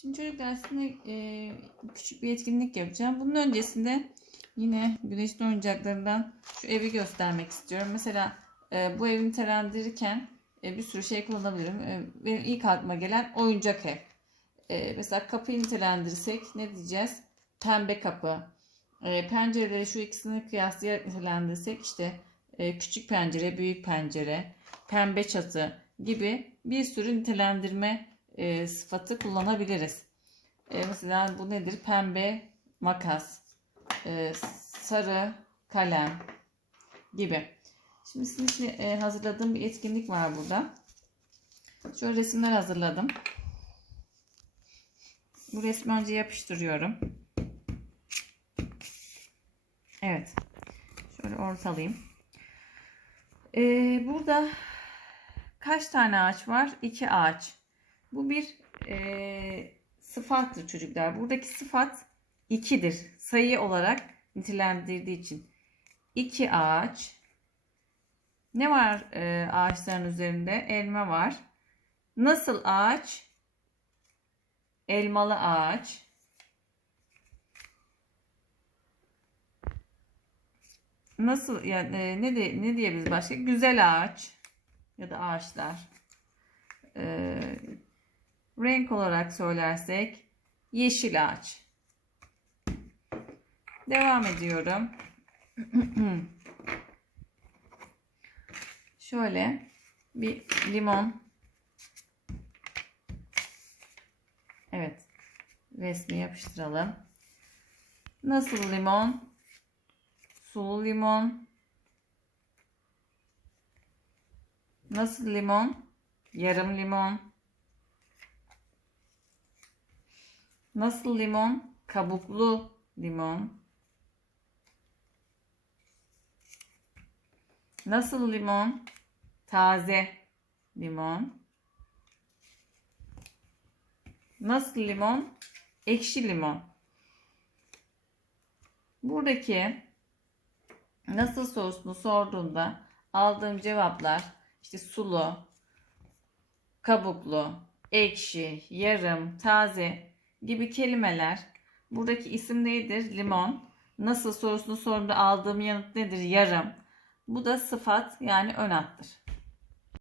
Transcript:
Şimdi çocuklar aslında e, küçük bir etkinlik yapacağım. Bunun öncesinde yine güneşli oyuncaklarından şu evi göstermek istiyorum. Mesela e, bu evi nitelendirirken e, bir sürü şey kullanabilirim. E, benim ilk aklıma gelen oyuncak ev. E, mesela kapıyı nitelendirirsek ne diyeceğiz? Pembe kapı. E, pencereleri şu ikisini kıyaslayarak nitelendirsek işte e, küçük pencere, büyük pencere, pembe çatı gibi bir sürü nitelendirme e, sıfatı kullanabiliriz. E, mesela bu nedir? Pembe makas, e, sarı kalem gibi. Şimdi sizin için e, hazırladığım bir etkinlik var burada. Şöyle resimler hazırladım. Bu resmi önce yapıştırıyorum. Evet. Şöyle ortalayayım. Ee, burada kaç tane ağaç var? İki ağaç. Bu bir e, sıfattır çocuklar. Buradaki sıfat ikidir. Sayı olarak nitelendirdiği için. İki ağaç. Ne var e, ağaçların üzerinde? Elma var. Nasıl ağaç? Elmalı ağaç. Nasıl yani e, ne de ne diyebiliriz başka? Güzel ağaç ya da ağaçlar. E, renk olarak söylersek yeşil ağaç. Devam ediyorum. Şöyle bir limon. Evet. Resmi yapıştıralım. Nasıl limon? Sulu limon. Nasıl limon? Yarım limon. Nasıl limon? Kabuklu limon. Nasıl limon? Taze limon. Nasıl limon? Ekşi limon. Buradaki nasıl sorusunu sorduğunda aldığım cevaplar işte sulu, kabuklu, ekşi, yarım, taze gibi kelimeler. Buradaki isim nedir? Limon. Nasıl sorusunu sorduğunda aldığım yanıt nedir? Yarım. Bu da sıfat yani ön attır.